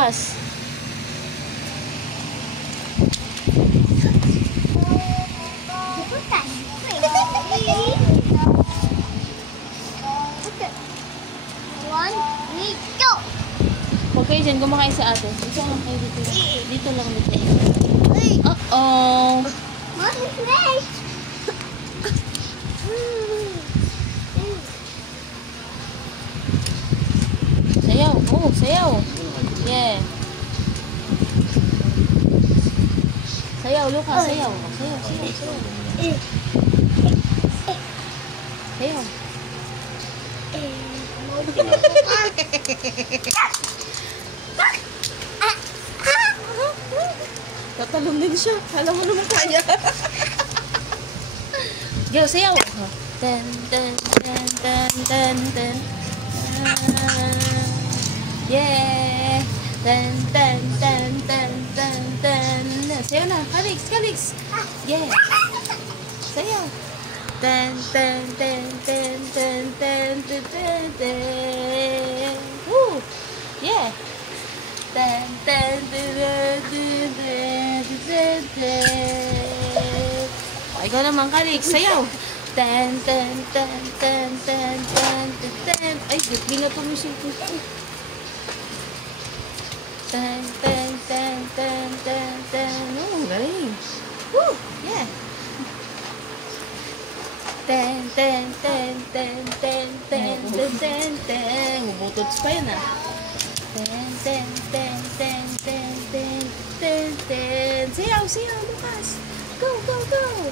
Lucas. Huwag kayo dyan, kumakain sa ate. Dito lang kayo dito. Dito lang dito. Uh-oh. Sayaw. Oh, sayaw. Yeah. Sayaw, Lucas. Sayaw. Sayaw, sayaw, sayaw. Sayaw. Tatalon din siya. Alam mo naman kaya. Go, sayaw. Tan, tan, tan, tan, tan, tan. Yeah. Tan, tan, tan, tan, tan, tan. Sayaw na. Kalix, kalix. Yeah. Sayaw. Tan, tan, tan, tan, tan, tan, tan, tan, tan. Woo. Yeah. Tan, tan, tan, tan, tan, tan, tan. Ikaw naman, Kalix. Sayaw. Tan, tan, tan, tan, tan, tan, tan. Ay, di nga po music ko. Tan, tan, tan, tan, tan, tan. Oh, galing. Woo. Yeah. Tan, tan, tan, tan, tan, tan, tan, tan, tan. Bubutots pa yun ah. Tan, tan, tan, tan, tan, tan, tan, tan. Sayaw, sayaw, Lucas. Go, go, go.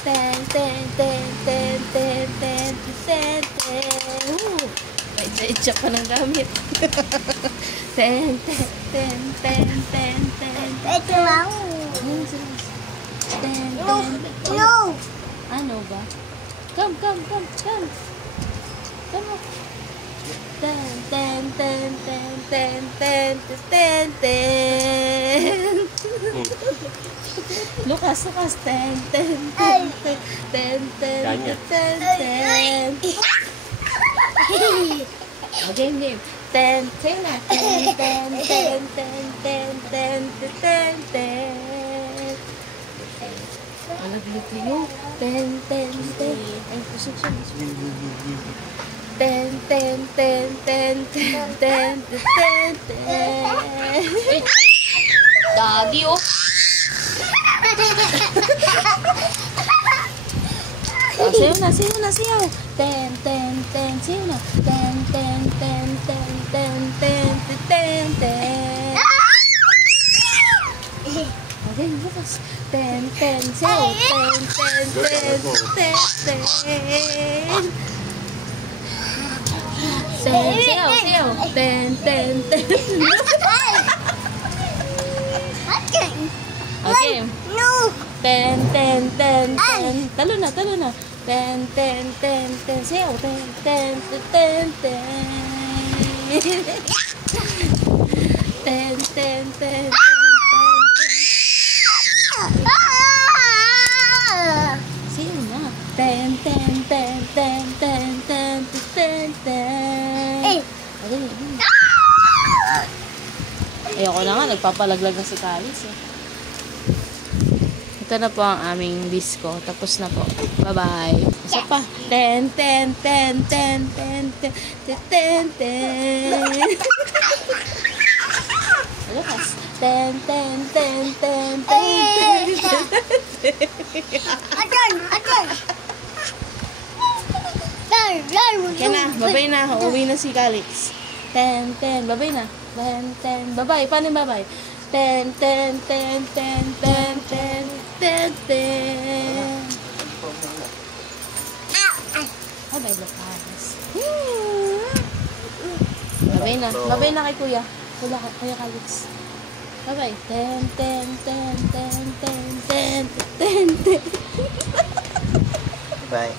Tan, tan, tan, tan, tan, tan, tan, tan. Woo. May itcha pa ng gamit. Tan, tan, tan, tan, tan, tan. Ito lang. Tan, No, tan. no. Ano ba? Come, come, come, come. Come on. Tan, tan, tan, tan, tan, tan, tan, tan. Lucas, Lucas. Tan, tan, tan, tan, tan, tan, tan. Game, game. Tan, say na. Tan, tan, tan, tan, tan, tan, tan, tan. Malaglit yun. Ten, ten, ten. Ay, pusok siya. Ten, ten, ten, ten, ten, ten, ten, ten. Dagi, oh. Oh, sayo na, sayo na, sayo. Ten, ten, ten, sayo na. Ten, ten, ten, ten, ten, ten, ten, ten. Okay, Lucas. Ten, ten, sayo. Ten, ten, ten, ten, ten. Ten, sayo, sayo. Ten, ten, ten. Okay. No. Ten, ten, ten, ten. Talo na, talo na. Ten, ten, ten, ten. Sayo. Ten, ten, ten, ten. Ten, ten, ten. Sayo na. Ten, ten, ten, ten, ten, ten, ten, ten. Ayoko na nga, nagpapalaglag na si Kalis eh. Ito na po ang aming disco. Tapos na po. Bye-bye. Isa pa. Ten, ten, ten, ten, ten, ten, ten, ten. Lucas. Ten, ten, ten, ten, ten, ten. Atan, atan. Kaya na, babay na. Uuwi na si Calix. Ten, ten, babay na. Ten, ten, babay. Paano yung babay? Ten, ten, ten, ten, ten, ten, ten, ten. Babay, Lucas. Babay na. Babay na kay Kuya. Kuya Calix. Babay. Ten, ten, ten, ten, ten, ten, ten, ten. Bye.